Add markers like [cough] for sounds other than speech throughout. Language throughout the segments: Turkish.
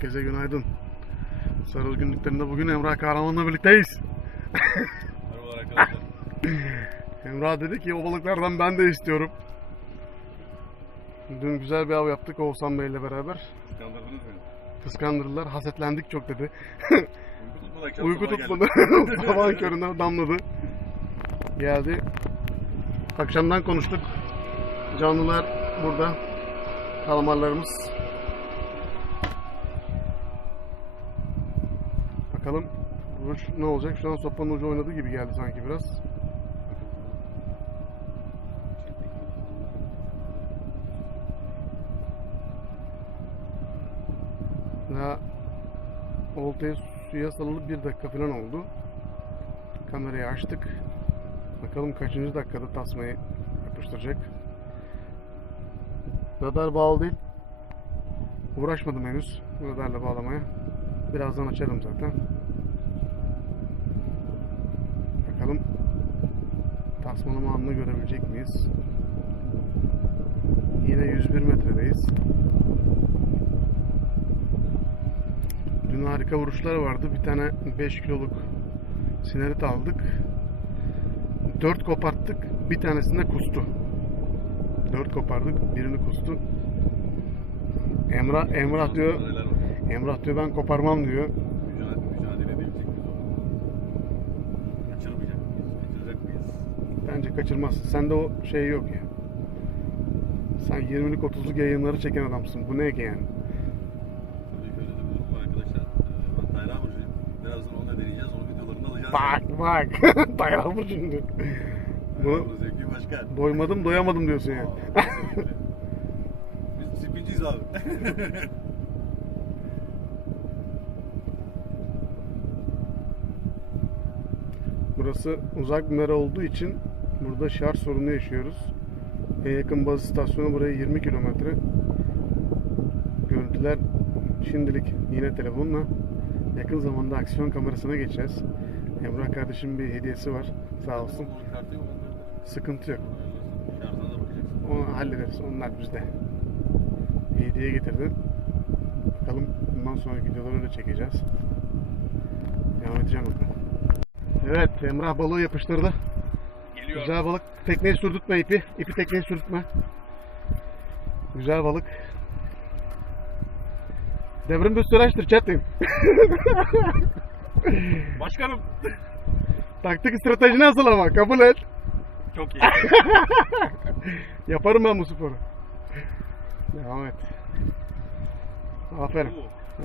Herkese günaydın. Sarıl günlüklerinde bugün Emrah Kahraman'la birlikteyiz. Merhabalar arkadaşlar. [laughs] Emrah dedi ki o balıklardan ben de istiyorum. Dün güzel bir av yaptık Oğuzhan Bey ile beraber. Kandırdınız beni. Kıskandırdılar, hasetlendik çok dedi. Uyku tutmadı. Sabahın [laughs] [laughs] köründe damladı. Geldi. Akşamdan konuştuk. Canlılar burada. Kalamarlarımız. Bakalım vuruş ne olacak? Şu an sopanın ucu oynadı gibi geldi sanki biraz. Daha oltayı suya salalı bir dakika falan oldu. Kamerayı açtık. Bakalım kaçıncı dakikada tasmayı yapıştıracak. Radar bağlı değil. Uğraşmadım henüz radarla bağlamaya. Birazdan açarım zaten. Bakalım tasmalama anını görebilecek miyiz? Yine 101 metredeyiz. Dün harika vuruşlar vardı. Bir tane 5 kiloluk sinerit aldık. 4 koparttık. Bir tanesinde kustu. 4 kopardık. Birini kustu. Emrah, Emrah diyor. Emrah diyor ben koparmam diyor. Bence kaçırmaz. Sende o şey yok ya. Sen 20'lik 30'luk yayınları çeken adamsın. Bu ne ki yani? Tabii şöyle de bir durum var arkadaşlar. Ee, Ben Tayra Burcu'yum. Birazdan onunla deneyeceğiz. Onun videolarını alacağız. Bak bak. [laughs] Dayan bu şimdi. Bunu... Bunu zevki başka. doymadım doyamadım diyorsun yani. Aa, [laughs] kesinlikle. Biz disiplinciyiz abi. [laughs] Burası uzak mera olduğu için burada şarj sorunu yaşıyoruz. En yakın baz istasyonu buraya 20 kilometre. Görüntüler şimdilik yine telefonla. Yakın zamanda aksiyon kamerasına geçeceğiz. Emrah kardeşim bir hediyesi var. Sağ olsun. Sıkıntı yok. Da. Onu hallederiz. Onlar bizde. Hediye getirdi. Bakalım bundan sonraki videoları öyle çekeceğiz. Devam edeceğim bakalım. Evet Emrah balığı yapıştırdı. Geliyor. Güzel balık. Tekneyi sürdürtme ipi. İpi tekneyi sürdürtme. Güzel balık. Devrim bir süreçtir Çetin. [laughs] Başkanım. Taktik strateji nasıl ama kabul et. Çok iyi. [laughs] Yaparım ben bu sporu. Devam et. Aferin.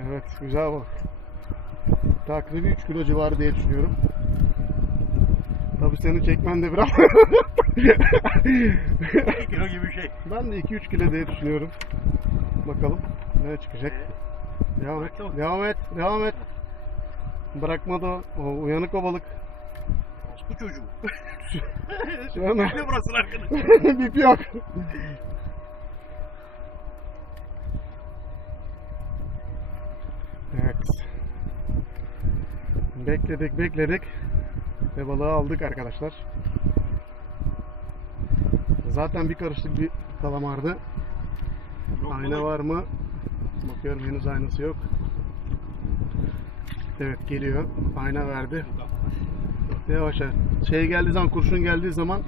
Evet güzel balık. Takribi 3 kilo civarı diye düşünüyorum. Tabii senin çekmen de biraz. 2 kilo gibi bir şey. ben de 2-3 kilo diye düşünüyorum. Bakalım ne çıkacak. Devam et. Devam et. Devam et. Bırakmadı o. o uyanık o balık. Bu çocuğu. [laughs] Şöyle. Ne burası arkadaş? [laughs] Bip yok. Evet. Bekledik bekledik. Ve balığı aldık arkadaşlar. Zaten bir karışlık bir kalamardı. Ayna var mı? Bakıyorum henüz aynası yok. Evet geliyor. Ayna verdi. Yavaş yavaş. Şey geldiği zaman, kurşun geldiği zaman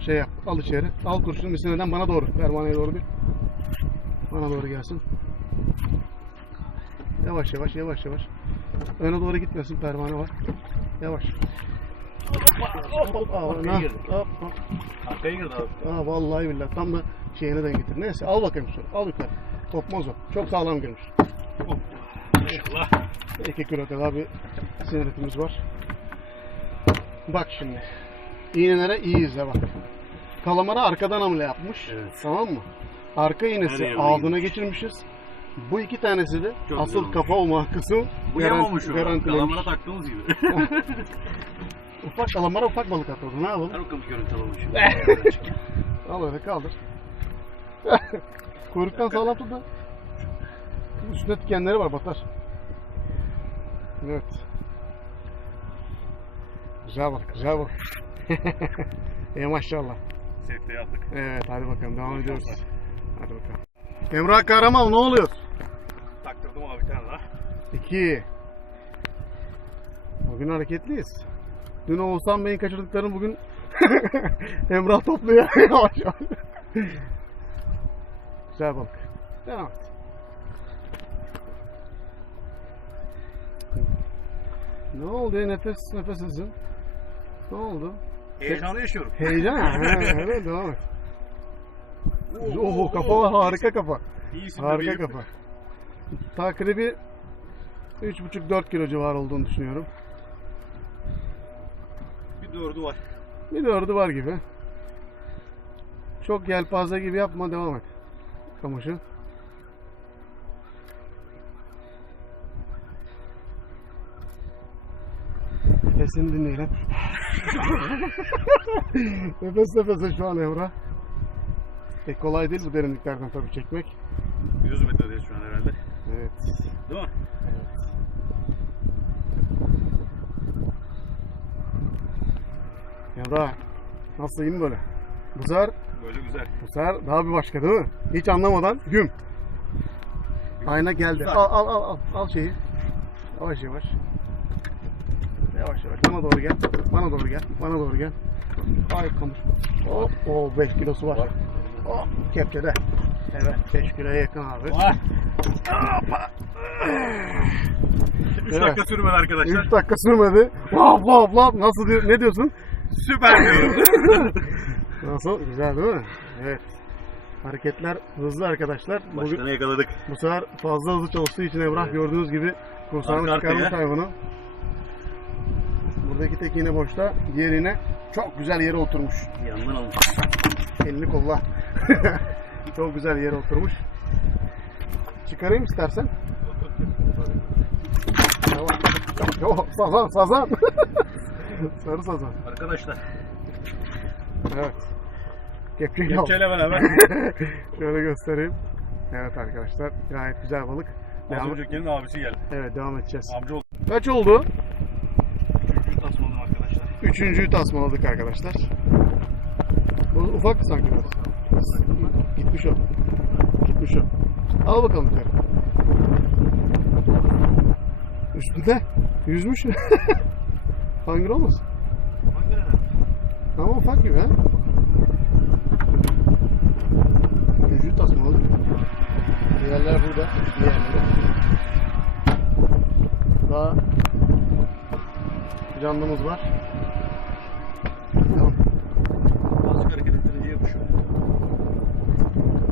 şey yap. Al içeri. Al kurşunu misineden bana doğru. Pervaneye doğru bir. Bana doğru gelsin. Yavaş yavaş yavaş yavaş. Öne doğru gitmesin pervane var. Yavaş. Hop hop hop. Arkaya girdi. Hop hop. Arkaya girdi abi. Aa vallahi billahi tam da şeyine denk getir. Neyse al bakayım şunu. Al yukarı. Kopmaz o. Çok sağlam girmiş. İnşallah. 2 kilo kadar bir siniretimiz var. Bak şimdi. İğnelere iyi izle bak. Kalamarı arkadan hamle yapmış. Evet. Tamam mı? Arka iğnesi ağzına geçirmişiz. Bu iki tanesi de Çok asıl kafa olma kısmı Bu yamamış o. garantilemiş. Kalamara taktığımız gibi. [laughs] Ufak kalamara ufak balık atladı. Ne yapalım? Her bakalım görüntü alalım şimdi. [laughs] Al öyle kaldır. Kuyruktan sağlam tut da. Üstünde dikenleri var batar. Evet. Güzel balık, güzel balık. [laughs] e maşallah. Sefte yaptık. Evet hadi bakalım devam ediyoruz. Hadi bakalım. Emrah Kahraman ne oluyor? Taktırdım abi bir tane daha. 2 Bugün hareketliyiz. Dün Oğuzhan Bey'in kaçırdıklarını bugün [laughs] Emrah topluyor [laughs] yavaş yavaş. Güzel balık. Devam et. Ne oldu ya nefes nefesizsin? Ne oldu? Heyecanlı yaşıyorum. Heyecan. [laughs] ha, evet devam et. Oho kafa var harika kafa. İyisin Harika kafa. Takribi 3,5-4 kilo civarı olduğunu düşünüyorum. Dördü var. Bir dördü var gibi. Çok yelpaze gibi yapma devam et. Kamışı. Nefesini dinleyelim. [laughs] Nefes nefese şu an Emrah. Pek kolay değil bu derinliklerden tabii çekmek. 100 metredeyiz şu an herhalde. Evet. Değil mi? Ya da nasıl iyi mi böyle? Bu sefer, Böyle güzel. bu sefer daha bir başka değil mi? Hiç anlamadan güm. Ayna geldi. Al al al al al şeyi. Yavaş yavaş. Yavaş yavaş. Bana doğru gel. Bana doğru gel. Bana doğru gel. Ay kamış. Hop. O 5 kilosu. Var. Hop. Kepçede. Evet 5 kiloya yakın abi. Var. Hoppa. 3 Evet. dakika sürmedi arkadaşlar. 3 dakika sürmedi. Lap lap lap. Nasıl diyor? Ne diyorsun? Süper diyorum. [laughs] Nasıl? Güzel değil mi? Evet. Hareketler hızlı arkadaşlar. Bugün Başkanı yakaladık. bu sefer fazla hızlı çalıştığı için Emrah gördüğünüz gibi kursağını Arka arkaya. çıkarmış hayvanı. Buradaki tek iğne boşta, diğer iğne çok güzel yere oturmuş. Yandan almış. Elini kolla. [laughs] çok güzel yere oturmuş. Çıkarayım istersen. Yavaş. Yo, sazan, sazan. [laughs] Sarı sazan. Arkadaşlar. Evet. Kepçeyle al. Kepçeyle beraber. [laughs] Şöyle göstereyim. Evet arkadaşlar gayet güzel balık. Az Devam, öncekinin abisi geldi. evet devam edeceğiz. Amca oldu. Kaç oldu? Üçüncüyü tasmaladım arkadaşlar. Üçüncüyü tasmaladık arkadaşlar. Bu ufak sanki biraz. Gitmiş o. Gitmiş o. Al bakalım bir tane. Üstünde. Yüzmüş. [laughs] Hangir olmasın? Ama ufak gibi ha. Üçüncüyü tasmaladık. Diğerler burada. Diğerleri. Daha canlımız var. Tamam. Azıcık hareket ettirince yapışıyor.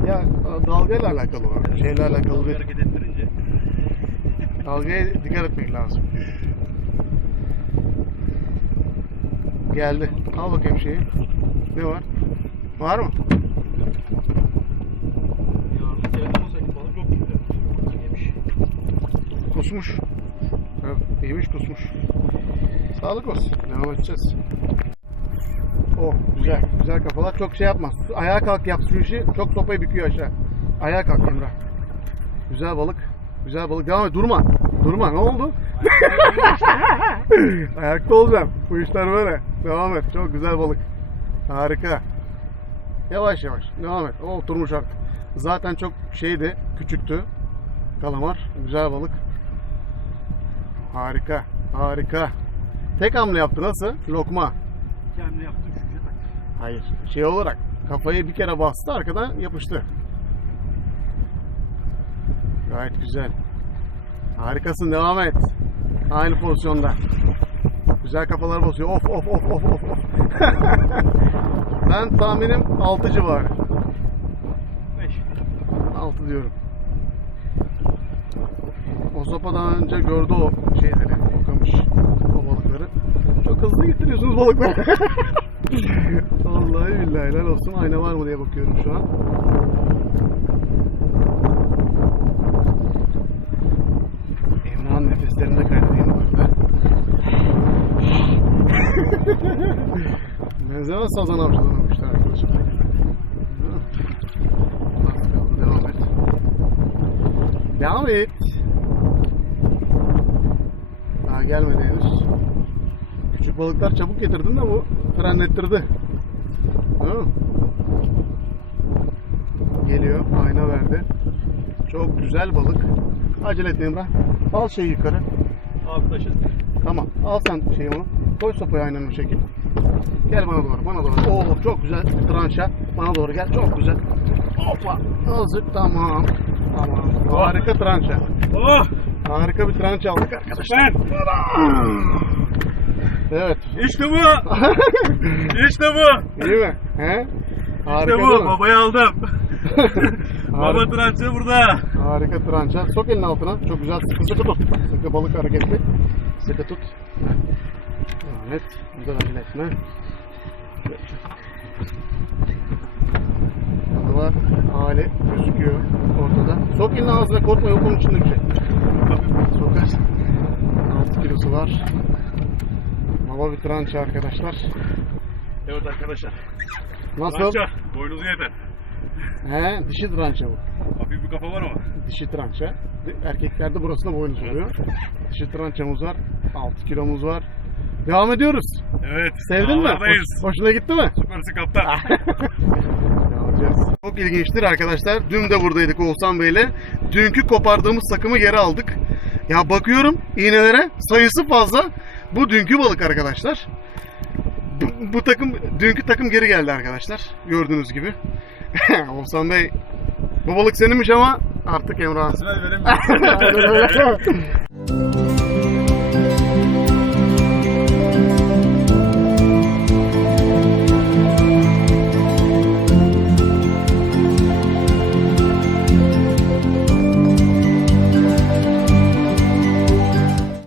Ya dalgayla alakalı var. Şeyle alakalı değil. Hareket ettirince. Dalgaya dikkat etmek lazım. Geldi. Al bakayım şeyi. Ne var? Var mı? Kusmuş. Evet, yemiş kusmuş. Sağlık olsun. Devam edeceğiz. Oh güzel. Güzel kafalar. Çok şey yapmaz. Ayağa kalk yap şu işi. Çok sopayı büküyor aşağı. Ayağa kalk Emrah. Güzel balık. Güzel balık. Devam et. Durma. Durma. Ne oldu? [laughs] Ayakta olacağım. Bu işler böyle. Devam et. Çok güzel balık. Harika. Yavaş yavaş. Devam et. O oturmuş artık. Zaten çok şeydi. Küçüktü. Kalamar. Güzel balık. Harika. Harika. Tek hamle yaptı. Nasıl? Lokma. Kendi yaptı üçüncüye tak. Hayır. Şey olarak kafayı bir kere bastı arkadan yapıştı. Gayet güzel. Harikasın devam et. Aynı pozisyonda. Güzel kafalar basıyor. Of of of of of. [laughs] ben tahminim 6 civarı. Beş. 6 diyorum. O sopadan önce gördü o şeyleri, o kamış, o balıkları. Çok hızlı getiriyorsunuz balıkları. [laughs] Vallahi billahi helal olsun. Ayna var mı diye bakıyorum şu an. Emrah'ın nefeslerini de Benzemez sazan arkadaşlar. Az kaldı, Devam et. Devam et. Daha gelmedi henüz. Küçük balıklar çabuk getirdin de bu frenlettirdi. Geliyor, ayna verdi. Çok güzel balık. Acele etme Emrah. Al şeyi yukarı. Abi taşın. Tamam. Al sen şeyi onu. Koy sopayı aynen o şekil. Gel bana doğru. Bana doğru. Oo çok güzel. Tranşa. Bana doğru gel. Çok güzel. Hoppa. Azıcık tamam. Tamam. Harika tranşa. Oh! Harika bir tranşa aldık arkadaşlar. Evet. İşte bu! [laughs] işte bu! İyi mi? He? İşte Harika bu! değil mi? Babayı aldım. [laughs] Baba transı burada. harika tranşa. Sok elini altına. Çok güzel. Sıkı sıkı tut. Sıkı balık hareketli. Sıkı tut. Evet. Güzel acele etme. Var. Hali gözüküyor ortada. Sok elini ağzına korkma yok onun içinde bir şey. Sokar. 6 kilosu var. Baba bir tranşa arkadaşlar. Evet arkadaşlar. Nasıl? Trança. Boynuzu yeter. He, dişi tranşa bu. Hafif bir kafa var ama. Dişi trança. Erkeklerde burası da boynuz oluyor. Dişi trançamız var. 6 kilomuz var. Devam ediyoruz. Evet. Sevdin mi? dağlardayız. Hoş- hoşuna gitti mi? Süpersin kaptan. Alacağız. Çok ilginçtir arkadaşlar. Dün de buradaydık Oğuzhan Bey'le. Dünkü kopardığımız takımı geri aldık. Ya bakıyorum iğnelere sayısı fazla. Bu dünkü balık arkadaşlar. Bu, bu takım, dünkü takım geri geldi arkadaşlar. Gördüğünüz gibi. [laughs] Oğuzhan Bey, bu balık seninmiş ama artık Emrah. Aynen [laughs] öyle.